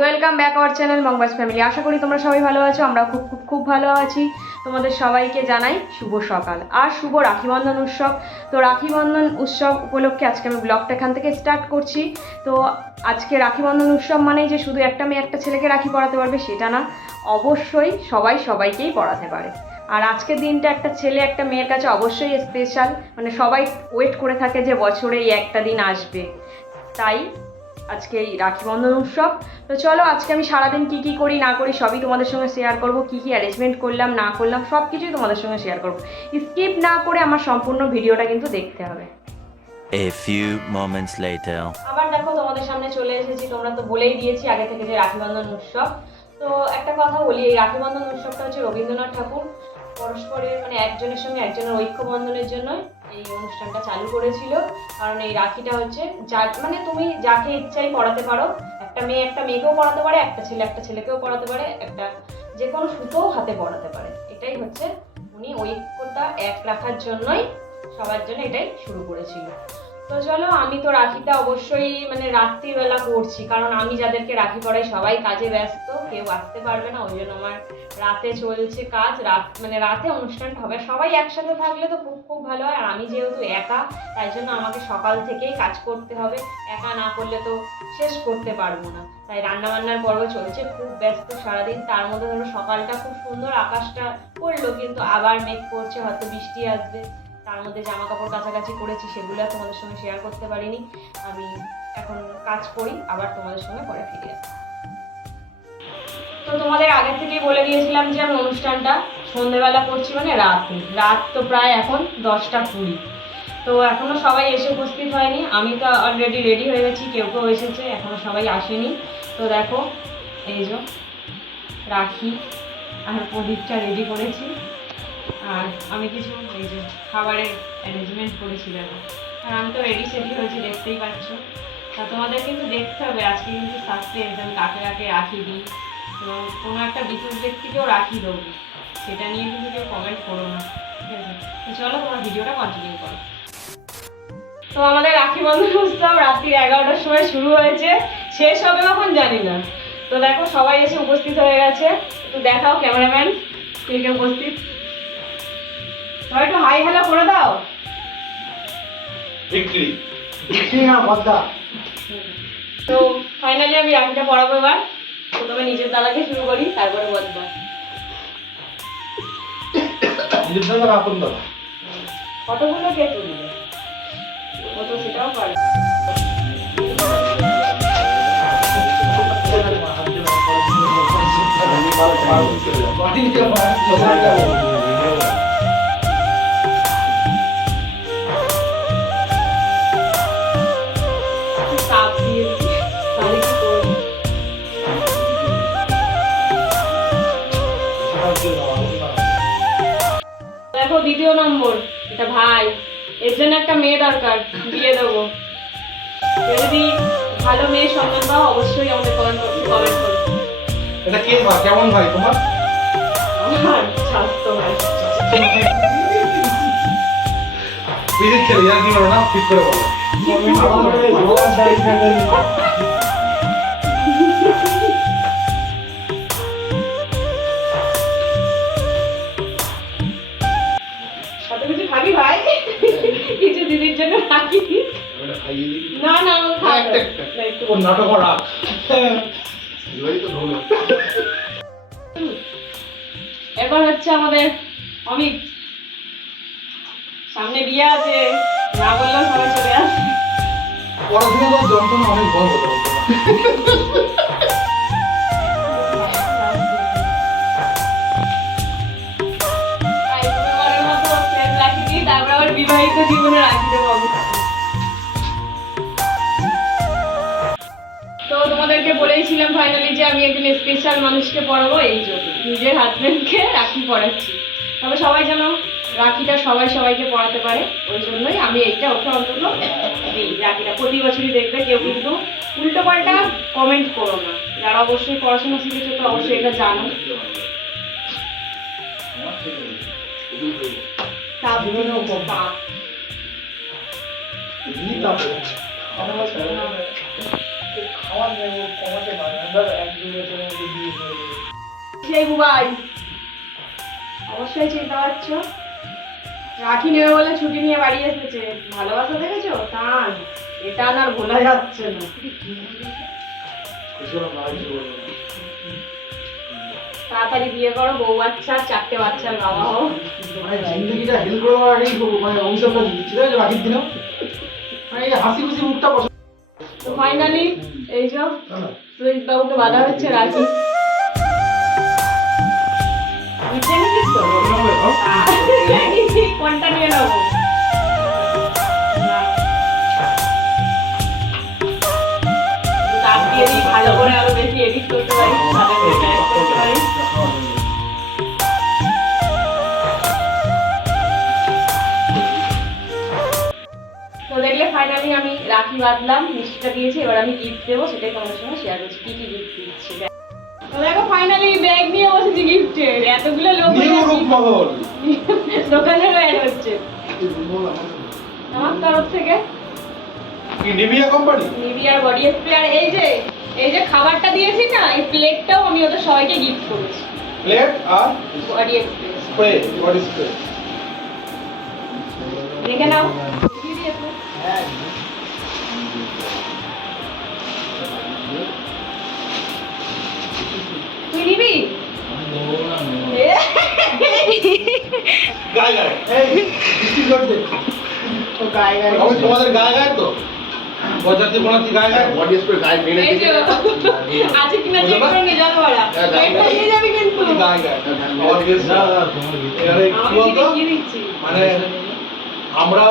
Welcome back our channel মংবাস family. আশা করি তোমরা সবাই ভালো আছো। আমরা খুব খুব খুব ভালো আছি। তোমাদের সবাইকে জানাই শুভ সকাল আর শুভ রাখি বন্ধন উৎসব। তো রাখি বন্ধন উৎসব উপলক্ষে আজকে আমি ব্লগটা এখান থেকে স্টার্ট করছি। তো আজকে রাখি বন্ধন উৎসব মানেই যে শুধু একটা মেয়ে একটা ছেলেকে রাখি পরাতে পারবে সেটা না, অবশ্যই সবাই সবাইকেই পরাতে পারে। আর আজকের দিনটা একটা ছেলে একটা মেয়ের কাছে অবশ্যই স্পেশাল, মানে সবাই ওয়েট করে থাকে যে বছরে এই একটা দিন আসবে, তাই আজকে এই রাখি বন্ধন উৎসব। তো চলো আজকে আমি সারাদিন কি কি করি না করি সবই তোমাদের সঙ্গে শেয়ার করব। কি কি অ্যারেঞ্জমেন্ট করলাম না করলাম সব কিছুই তোমাদের সঙ্গে শেয়ার করব। স্কিপ না করে আমার সম্পূর্ণ ভিডিওটা কিন্তু দেখতে হবে। A few moments later. আবার দেখো তোমাদের সামনে চলে এসেছি। তোমরা তো বলেই দিয়েছি আগে থেকে যে রাখি বন্ধন উৎসব। তো একটা কথা বলি, এই রাখি বন্ধন উৎসবটা হচ্ছে রবীন্দ্রনাথ ঠাকুর পরস্পরের মানে একজনের সঙ্গে একজনের ঐক্য বন্ধনের জন্য এই অনুষ্ঠানটা চালু করেছিল। কারণ এই রাখিটা হচ্ছে যা মানে তুমি যাকে ইচ্ছাই পড়াতে পারো, একটা মেয়ে একটা মেয়েকেও পড়াতে পারে, একটা ছেলে একটা ছেলেকেও পড়াতে পারে, একটা যে কোনো সুতোও হাতে পড়াতে পারে। এটাই হচ্ছে উনি ঐক্যতা এক রাখার জন্যই সবার জন্য এটাই শুরু করেছিল। তো চলো, আমি তো রাখিটা অবশ্যই মানে রাত্রিবেলা পড়ছি, কারণ আমি যাদেরকে রাখি পড়াই সবাই কাজে ব্যস্ত, কেউ আসতে পারবে না, ওই জন্য আমার রাতে চলছে কাজ। মানে রাতে অনুষ্ঠানটা হবে, সবাই একসাথে থাকলে তো খুব খুব ভালো হয়। আর আমি যেহেতু একা, তাই জন্য আমাকে সকাল থেকেই কাজ করতে হবে, একা না করলে তো শেষ করতে পারবো না। তাই রান্নাবান্নার পর্ব চলছে, খুব ব্যস্ত সারাদিন। তার মধ্যে ধরো সকালটা খুব সুন্দর, আকাশটা করলো কিন্তু আবার মেঘ করছে, হয়তো বৃষ্টি আসবে। তার মধ্যে জামা কাপড় কাছাকাছি করেছি, সেগুলো তোমাদের সঙ্গে শেয়ার করতে পারিনি। আমি এখন কাজ করি, আবার তোমাদের সঙ্গে পরে ফিরে আসি। তো তোমাদের আগে থেকেই বলে দিয়েছিলাম যে আমি অনুষ্ঠানটা সন্ধ্যেবেলা করছি, মানে রাত তো প্রায় এখন 10টা 20। তো এখনো সবাই এসে উপস্থিত হয়নি। আমি তো অলরেডি রেডি হয়ে গেছি, কেউ কেউ এসেছে, এখনো সবাই আসেনি। তো দেখো এই যে রাখি আর প্রদীপটা রেডি করেছি, আর আমি কিছু এই যে খাবারের অ্যারেঞ্জমেন্ট করেছিলাম। আর আমি তো রেডি সেডি হয়েছি, দেখতেই পাচ্ছ। তা তোমাদের কিন্তু দেখতে হবে আজকে কিন্তু সাসপেন্স, আমি কাকে কাকে রাখি দিই, তো কোনো একটা বিশেষ ব্যক্তিকেও রাখি দেবো, সেটা নিয়ে কিন্তু কেউ কমেন্ট করো না, ঠিক আছে? তো চলো তোমার ভিডিওটা কন্টিনিউ করো। তো আমাদের রাখি বন্ধন উৎসব রাত্রি 11টার সময় শুরু হয়েছে, শেষ হবে কখন জানি না। তো দেখো সবাই এসে উপস্থিত হয়ে গেছে। একটু দেখাও ক্যামেরাম্যান কে কে উপস্থিত, সবাই একটু হাই হ্যালো করে দাও। তো ফাইনালি আমি রাখিটা পড়াবো। এবার প্রথমে নিজের দাদাকে শুরু করি, তারপরে বলবো কতগুলো কে তুলবে, ও তো সেটাও পারে। দেখো দ্বিতীয় নম্বর, এটা ভাই, এর জন্য একটা মেয়ে দরকার, বিয়ে দেবো। যদি ভালো মেয়ে সন্ধান পাও অবশ্যই আমাদের কমেন্ট করো। এটা কে ভাই, কেমন ভাই তোমার? আমার স্বাস্থ্য ভাই। বিজিট খেলে আর কি বলো না, ঠিক করে বলো। কত কিছু খাবি ভাই, কিছু দিদির জন্য রাখি। না না নাটক রাখ। এবার হচ্ছে আমাদের অমিত, সামনে বিয়ে আছে, না বললেও সবাই চলে আসে। পড়াশোনার যন্ত্রণা অনেক বড় হতে হতো। তারপর আবার বিবাহিত জীবনে রাখি দেবো। তো তোমাদেরকে বলেইছিলাম ফাইনালি যে আমি একজন স্পেশাল মানুষকে পড়াবো, এই জন্য নিজের হাজবেন্ডকে রাখি পড়াচ্ছি। তবে সবাই যেন রাখিটা সবাইকে পড়াতে পারে, ওই জন্যই আমি এইটা ওকে অন্তত দিই রাখিটা। প্রতি বছরই দেখবে, কেউ কিন্তু উল্টো পাল্টা কমেন্ট করো না। যারা অবশ্যই পড়াশোনা শিখেছে তো অবশ্যই এটা জানো। তাপ দিচ্ছি, তাপ। সেই বুবাই অবশ্যই চিনতে পারছো, রাখি নেবে বলে ছুটি নিয়ে বাড়ি এসেছে। ভালোবাসা দেখেছো টান, এটা আর ভোলা যাচ্ছে না। তাড়াতাড়ি বিয়ে করো, বউ বাচ্চা, 4টে বাচ্চার বাবা হও। তো ফাইনালি এই যে সুজিত বাবুকে বাধা হচ্ছে রাখি। নিচে নিচ্ছিস তো? কোনটা নিয়ে নেবো? তাপ দিয়ে দিই, ভালো করে আরো বেশি এডিট করতে পারি, ভালো করে type করতে পারি। তো দেখলে ফাইনালি আমি রাখি বাঁধলাম, মিষ্টিটা দিয়েছি, এবার আমি গিফট দেবো, সেটাই তোমাদের সঙ্গে শেয়ার করছি কি কি গিফট দিচ্ছি। তো দেখো ফাইনালি ব্যাগ নিয়ে বসেছি গিফটের, এতগুলো লোক দোকানেরও অ্যাড হচ্ছে আমার তরফ থেকে। কি নিভিয়া কোম্পানি? নিভিয়ার বডি স্প্রে, আর এই যে খাবারটা দিয়েছি না, এই প্লেটটাও আমি ওদের সবাইকে গিফট করেছি। প্লেট আর body spray, spray, body spray. দেখে নাও। দিদি একটু তুই নিবি? গায়ে গায়ে এই বৃষ্টি করতে তো গায়ে গায়ে আমি তোমাদের গায়ে গায়ে তো বজাতে কোনাতে গায়ে গায়ে বডি স্প্রে গায়ে মেনে এই যে আছে কিনা চেক করে নে, জানো ওরা প্লেটটা নিয়ে যাবি কিন্তু। গায়ে গায়ে আমার গেস না এবারে কি আমাকে বলতো কি দিচ্ছি? মানে আমরা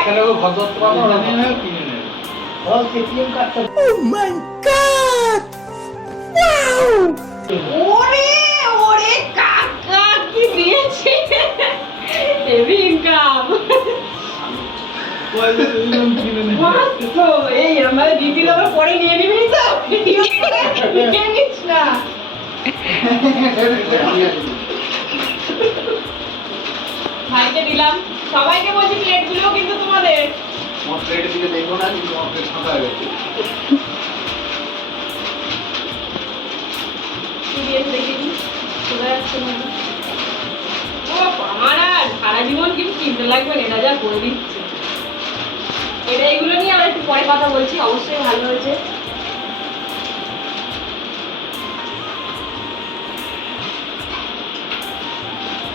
এখানে ভদ্রত্ব পাবো না কিনে নেব। ওরে ওরে কাকা কি দিয়েছে, হেভি ইনকাম। তো এই আমার দিদি আবার পরে নিয়ে নিবি তো, ভিডিও করে নিয়ে নিস না। ভাইকে দিলাম, সবাইকে বলছি প্লেটগুলো কিন্তু তোমাদের। আমার প্লেটের দিকে দেখো না, কিন্তু আমার প্লেট ফাঁকা হয়ে গেছে। কি দিয়েছে দেখিনি, সোজা যাচ্ছে না। ও আমার আর সারা জীবন কিন্তু কিনতে লাগবে না, এটা যা করে দিচ্ছে। এটা এইগুলো নিয়ে আমরা একটু পরে কথা বলছি, অবশ্যই ভালো হয়েছে।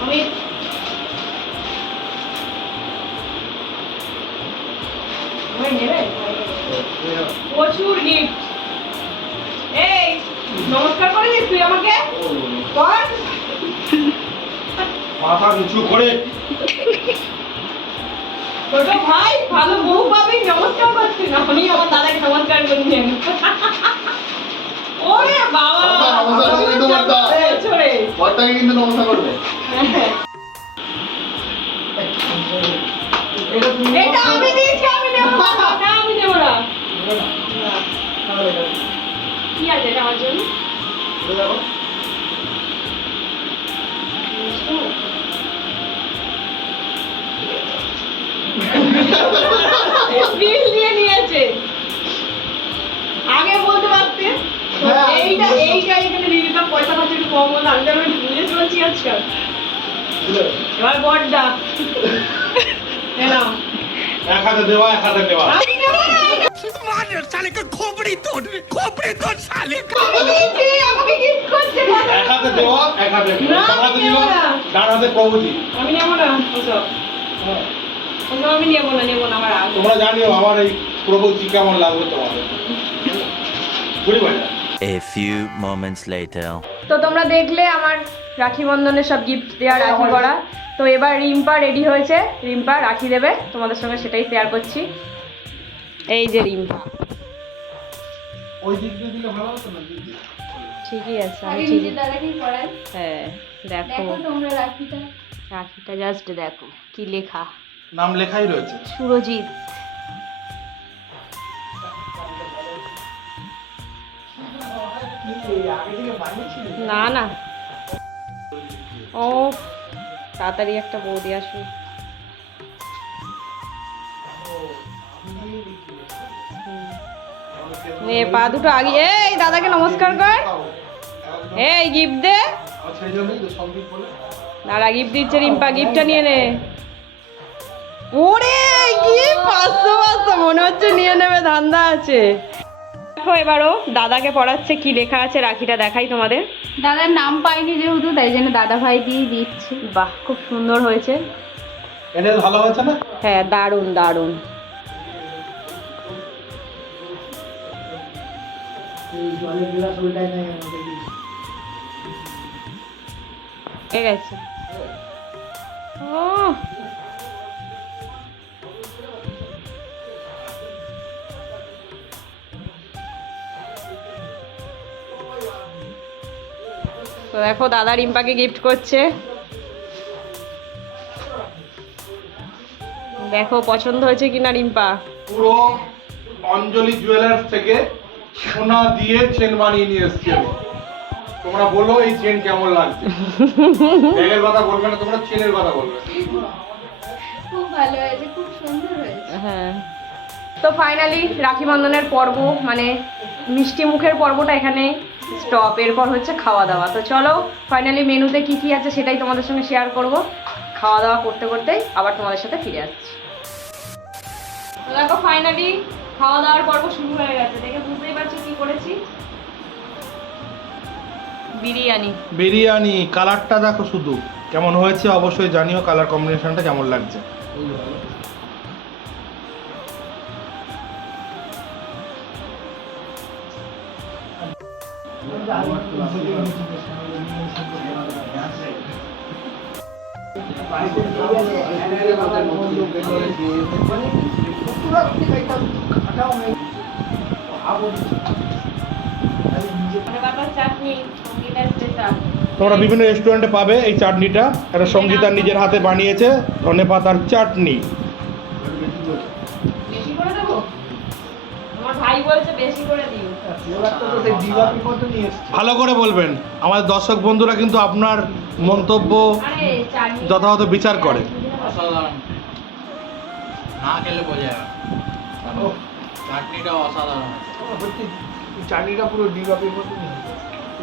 আমি নেবে প্রচুর গিফট। এই নমস্কার করে দিস তুই আমাকে, কর। মাথা নিচু করে ছোট ভাই ভালো বউ পাবি, নমস্কার করছি না, আমি আমার দাদাকে নমস্কার করে নিয়ে নেব। ওরে বাবা নমস্কার কিন্তু বর্তা। ছোড়ে বর্তাকে কিন্তু নমস্কার করবে। এটা আমি দিয়েছি, আমি নেব না, না আমি নেব না। কি আছে এটা আমার জন্য? বিল দিয়ে নিয়েছে, আগে বলতে পারতে। এইটা এখানে দিয়ে দিতাম, পয়সা খরচ একটু কম হতো। আমি তো আমি ভুলে চলছি আজকাল। এবার বড়টা এলাম, এক হাতে দেওয়া এক হাতে দেওয়া। আমি নেব না। দিয়েছি, আমাকে gift করছে কেন? এক হাতে দেওয়া এক হাতে না, ডান হাতে আমি দিল, নেব না। ডান হাতে প্রভুজি। আমি নেব না ওসব, ওসব আমি নেব না, আমার আগে। তোমরা জানিও আমার এই প্রভুজি কেমন লাগবে তোমাদের। বুঝি ভাই A few moments later. তো তোমরা দেখলে আমার রাখি বন্ধনের সব গিফট দেওয়া, রাখি করা। তো এবার রিম্পা রেডি হয়েছে, রিম্পা রাখি দেবে, তোমাদের সঙ্গে সেটাই শেয়ার করছি। এই যে রিম্পা, ওই দিক দিয়ে দিলে ভালো হতো না দিদি। ঠিকই আছে আমি আগে ঠিক নিজের দাদাকেই পড়াই। হ্যাঁ দেখো দেখো তোমরা রাখিটা। রাখিটা জাস্ট দেখো কি লেখা নাম লেখাই রয়েছে। সুরজিৎ না না ও তাড়াতাড়ি একটা বৌদি আসুক নে পা দুটো আগে এই দাদাকে নমস্কার কর এই গিফট দে সেই জন্যই তো সঙ্গীত বলে। দাঁড়া গিফট দিচ্ছে রিম্পা গিফটটা নিয়ে নে ওরে কি 500 মনে হচ্ছে নিয়ে নেবে ধান্দা আছে দেখো এবারও দাদাকে পড়াচ্ছে কি লেখা আছে রাখিটা দেখাই তোমাদের দাদার নাম পাইনি যেহেতু তাই জন্য দাদা ভাই দিয়ে দিচ্ছি। বাহ খুব সুন্দর হয়েছে এটা ভালো হয়েছে না? হ্যাঁ দারুণ দারুণ ঠিক আছে ও তো দেখো দাদা রিম্পাকে গিফট করছে দেখো পছন্দ হয়েছে কিনা রিম্পা পুরো অঞ্জলি জুয়েলার্স থেকে সোনা দিয়ে চেন বানিয়ে নিয়ে এসেছি আমি। তোমরা বলো এই চেন কেমন লাগছে? ব্যাগের কথা বলবে না, তোমরা চেনের কথা বলবে। খুব ভালো হয়েছে, খুব সুন্দর হয়েছে। হ্যাঁ তো ফাইনালি রাখি বন্ধনের পর্ব মানে মিষ্টি মুখের পর্বটা এখানে স্টপ এরপর হচ্ছে খাওয়া দাওয়া তো চলো ফাইনালি মেনুতে কি কি আছে সেটাই তোমাদের সঙ্গে শেয়ার করব খাওয়া দাওয়া করতে করতেই আবার তোমাদের সাথে ফিরে আসছি তো দেখো ফাইনালি খাওয়া দাওয়ার পর্ব শুরু হয়ে গেছে দেখে বুঝতেই পারছো কি করেছি বিরিয়ানি বিরিয়ানি কালারটা দেখো শুধু কেমন হয়েছে অবশ্যই জানিও কালার কম্বিনেশনটা কেমন লাগছে। চাটনি সঙ্গীতার স্পেশাল তোমরা বিভিন্ন রেস্টুরেন্টে পাবে এই চাটনিটা, একটা সঙ্গীতা নিজের হাতে বানিয়েছে ধনে পাতার চাটনি। বেশি করে দেবো আমার ভাই বলছে বেশি করে দিও ভালো করে বলবেন, আমাদের দর্শক বন্ধুরা কিন্তু আপনার মন্তব্য আরে চাটনি যথাযথ বিচার করে। অসাধারণ না খেলে বোঝা যাবে চাটনিটা অসাধারণ চাটনিটা পুরো ডিবাপির মতো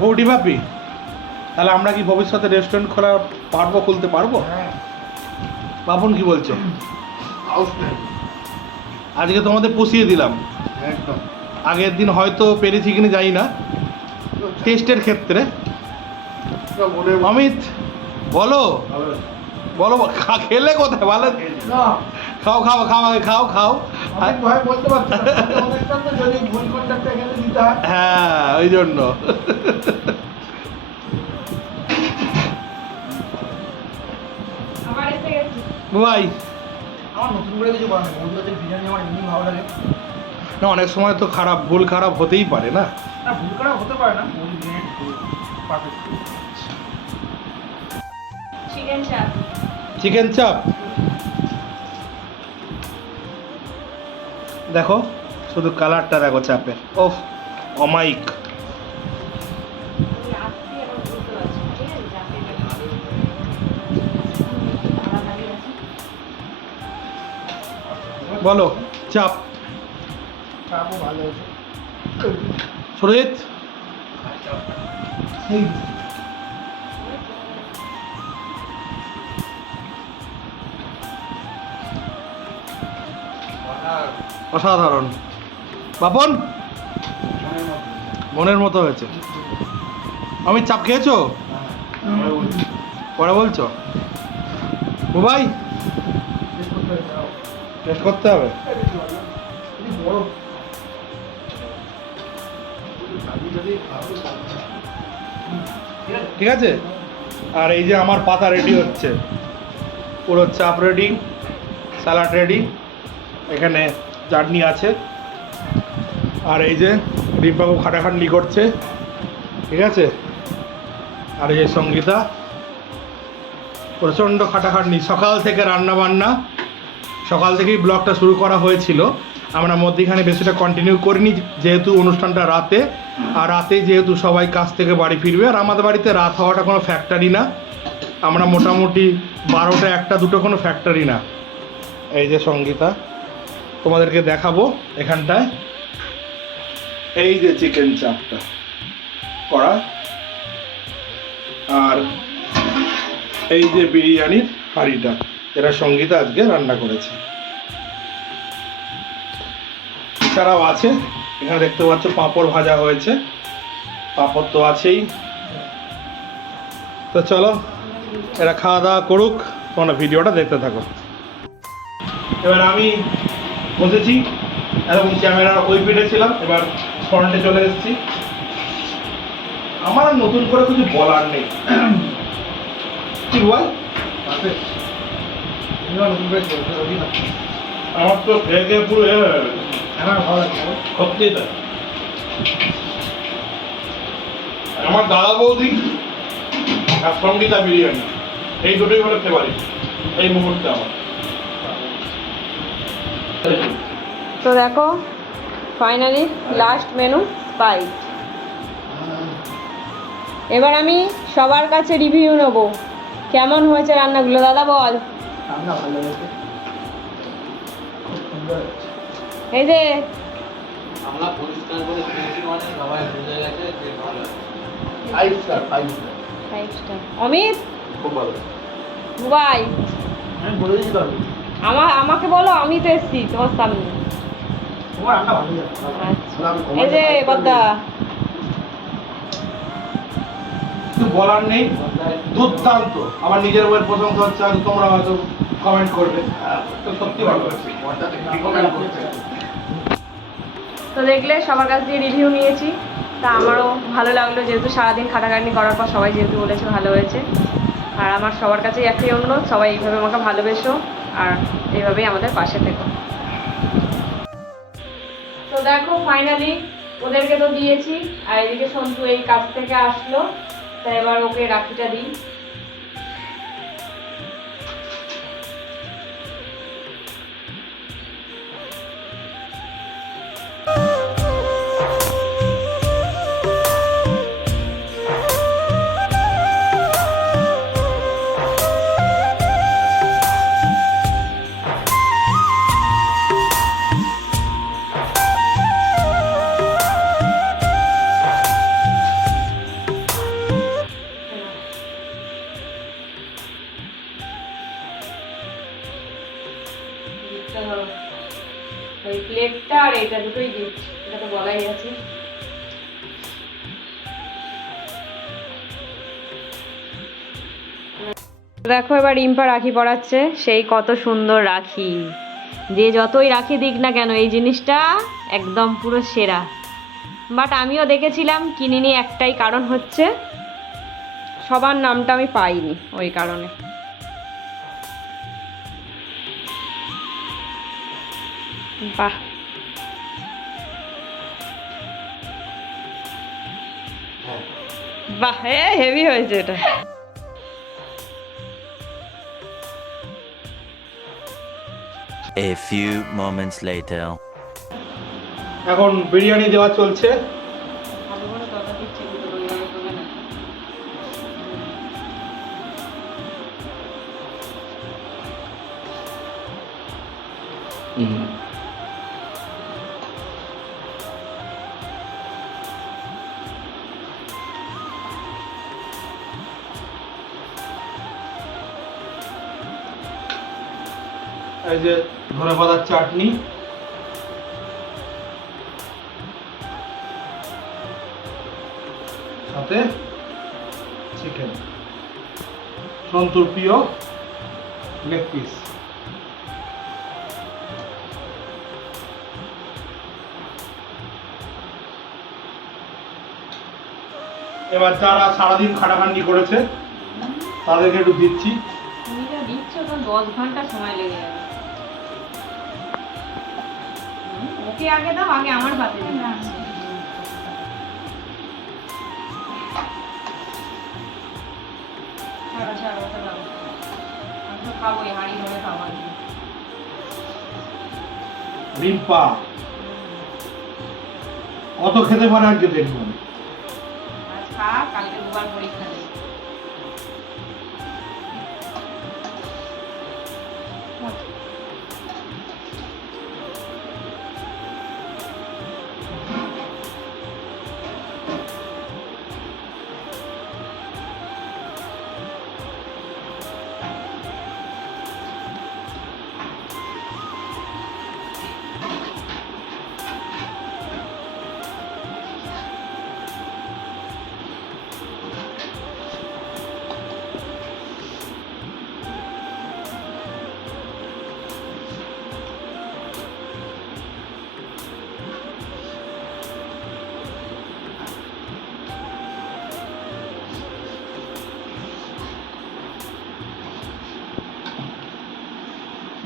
ও ডিবাপি, তাহলে আমরা কি ভবিষ্যতে রেস্টুরেন্ট খোলা পারবো, খুলতে পারবো? বাপন কি বলছো? আজকে তোমাদের পুষিয়ে দিলাম, একদম আগের দিন হয়তো পেরেছি কিনা জানি না টেস্টের ক্ষেত্রে। অমিত বলো বলো খেলে কোথায় ভালো খাও খাও খাও আগে খাও খাও বলতে পারছি যদি ভুল কন্ট্যাক্ট এখানে দিতে হয়। হ্যাঁ ওই জন্য আবার এসে গেছি ভাই আমার নতুন করে কিছু বানাই বন্ধুদের বিরিয়ানি আমার এমনি ভালো লাগে। না অনেক সময় তো খারাপ ভুল খারাপ হতেই পারে না। না ভুল করা হতে পারে না, ওই বিরিয়ানি পারফেক্ট। চিকেন চাপ চিকেন চাপ দেখো শুধু কালারটা দেখো চাপের, ওফ অমাইক। বলো চাপ চাপও ভালো হয়েছে। সুরজিৎ অসাধারণ। বাপন মনের মতো হয়েছে। আমি চাপ খেয়েছো পরে বলছো ভাই টেস্ট করতে হবে। ঠিক আছে, আর এই যে আমার পাতা রেডি হচ্ছে, পুরো চাপ রেডি, স্যালাড রেডি, এখানে চাটনি আছে, আর এই যে রিম্পাবু খাটাখাটনি করছে, ঠিক আছে। আর এই যে সঙ্গীতা প্রচণ্ড খাটাখাটনি, সকাল থেকে রান্না বান্না, সকাল থেকেই ব্লগটা শুরু করা হয়েছিল। আমরা মধ্যিখানে বেশিটা কন্টিনিউ করিনি, যেহেতু অনুষ্ঠানটা রাতে, আর রাতে যেহেতু সবাই কাজ থেকে বাড়ি ফিরবে, আর আমাদের বাড়িতে রাত হওয়াটা কোনো ফ্যাক্টরি না, আমরা মোটামুটি 12টা 1টা 2টো কোনো ফ্যাক্টরি না। এই যে সঙ্গীতা, তোমাদেরকে দেখাবো এখানটায় এই যে চিকেন চাপটা করা, আর এই যে বিরিয়ানির হাঁড়িটা, যেটা সঙ্গীতা আজকে রান্না করেছে। এছাড়াও আছে এখানে দেখতে পাচ্ছ পাঁপড় ভাজা হয়েছে, পাঁপড় তো আছেই। তো চলো এরা খাওয়া দাওয়া করুক, তোমরা ভিডিওটা দেখতে থাকো। এবার আমি বসেছি, এরকম ক্যামেরার ওই পিঠে ছিলাম, এবার ফ্রন্টে চলে এসেছি। আমার আর নতুন করে কিছু বলার নেই, কি বল? আমার তো খেয়ে পুরো সত্যি তাই। আমার দাদা বৌদি আর সঙ্গীতা বিরিয়ানি, এই দুটোই হলো ফেভারিট এই মুহূর্তে আমার। তো দেখো ফাইনালি লাস্ট মেনু পাই। এবার আমি সবার কাছে রিভিউ নেব কেমন হয়েছে রান্নাগুলো। দাদা বল। রান্না ভালো হয়েছে, খুব সুন্দর হয়েছে। এই যে আমরা পরিষ্কার করে খেয়েছি মানে সবাই বুঝে গেছে যে ভালো। 5 স্টার 5 স্টার। 5 স্টার। অমিত খুব ভালো। ভাই আমি বলে দিচ্ছি তো, আমাকে বলো, আমি তো এসছি তোমার সামনে। তোমার রান্না ভালো হয়েছে। আচ্ছা এই যে বদ্দা, কিছু বলার নেই, দুর্দান্ত। আমার নিজের বইয়ের প্রশংসা হচ্ছে, হয়তো তোমরা হয়তো কমেন্ট করবে, তো সত্যি ভালো হয়েছে। তো দেখলে সবার কাছ দিয়ে রিভিউ নিয়েছি, তা আমারও ভালো লাগলো, যেহেতু সারাদিন খাটাখাটনি করার পর সবাই যেহেতু বলেছে ভালো হয়েছে। আর আমার সবার কাছেই একটাই অনুরোধ, সবাই এইভাবে আমাকে ভালোবেসো আর এইভাবেই আমাদের পাশে থেকো। তো দেখো ফাইনালি ওদেরকে তো দিয়েছি, আর এদিকে সন্তু এই কাজ থেকে আসলো, তাই এবার ওকে রাখিটা দিই। ওই প্লেটটা আর এইটা দুটোই গিফট, এটা তো বলাই আছে। দেখো এবার রিম্পা রাখি পরাচ্ছে, সেই কত সুন্দর রাখি, যে যতই রাখি দিক না কেন এই জিনিসটা একদম পুরো সেরা। বাট আমিও দেখেছিলাম, কিনিনি, একটাই কারণ হচ্ছে সবার নামটা আমি পাইনি, ওই কারণে। বাহ বাহ, হেভি হয়েছে এটা। A few moments later. এখন বিরিয়ানি দেওয়া চলছে। এই যে ধনে পাতার চাটনি, সাথে চিকেন, সন্তুর প্রিয় লেগ পিস। এবার যারা সারাদিন খাটাখাটনি করেছে তাদেরকে একটু দিচ্ছি। তুমি যা দিচ্ছ তো 10 ঘন্টা সময় লেগে যাবে। ওকে আগে দাও, আগে আমার পাতে দিও। না ছাড়ো ছাড়ো, ওটা দাও। আমি তো খাবোই, হাঁড়ি ধরে খাবো আজকে। রিম্পা কত খেতে পারে আজকে দেখবো। আজ খা, কালকে দুবার পরীক্ষা দেবে।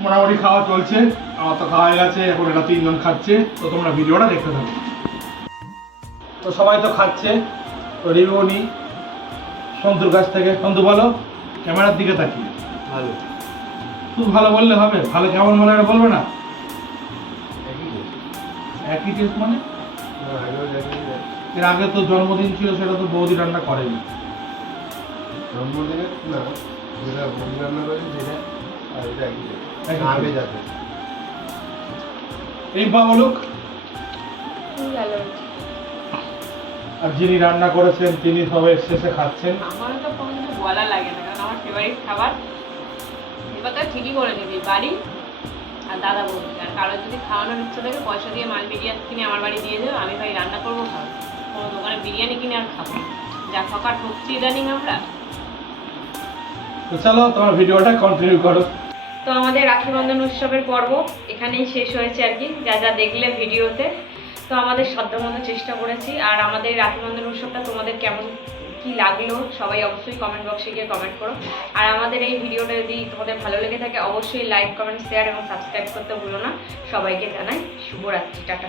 মোটামুটি খাওয়া চলছে, আমার তো খাওয়া হয়ে গেছে, এখন এরা 3 জন খাচ্ছে। তো তোমরা ভিডিওটা দেখতে থাকো। তো সবাই তো খাচ্ছে, তো রিভিউ নি সন্তুর কাছ থেকে। সন্তু বলো ক্যামেরার দিকে তাকিয়ে। ভালো। খুব ভালো বললে হবে, ভালো কেমন মনে হয় বলবে না? একই তো। একই টেস্ট মানে? না, আগেও দেখি না। এর আগে তো জন্মদিন ছিল, সেটা তো বৌদি রান্না করেনি। জন্মদিনে না, যেটা বৌদি রান্না করেছে সেটা, আর এটা একই তো। একই। আগে যাতে। এই পা বলুক। খুব ভালো হয়েছে। আর যিনি রান্না করেছেন তিনি সবাই শেষে খাচ্ছেন। আমারও তো কোনো কিছু বলা লাগে না, কারণ আমার ফেভারিট খাবার। এবার তো ঠিকই করে নিবি, বাড়ি আর দাদা বৌদি। আর কারোর যদি খাওয়ানোর ইচ্ছা থাকে পয়সা দিয়ে মাল বিরিয়ানি কিনে আমার বাড়ি দিয়ে যাও, আমি ভাই রান্না করবো, খাবো। কোনো দোকানে বিরিয়ানি কিনে আর খাবো না। যা ঠকা ঠকছি ইদানিং আমরা। তো চলো তোমার ভিডিওটা কন্টিনিউ করো। তো আমাদের রাখি বন্ধন উৎসবের পর্ব এখানেই শেষ হয়েছে আর কি, যা যা দেখলে ভিডিওতে। তো আমাদের সাধ্যমতো চেষ্টা করেছি। আর আমাদের রাখি বন্ধন উৎসবটা তোমাদের কেমন কি লাগলো সবাই অবশ্যই কমেন্ট বক্সে গিয়ে কমেন্ট করো। আর আমাদের এই ভিডিওটা যদি তোমাদের ভালো লেগে থাকে অবশ্যই লাইক, কমেন্ট, শেয়ার এবং সাবস্ক্রাইব করতে ভুলো না। সবাইকে জানাই শুভরাত্রি, টাটা।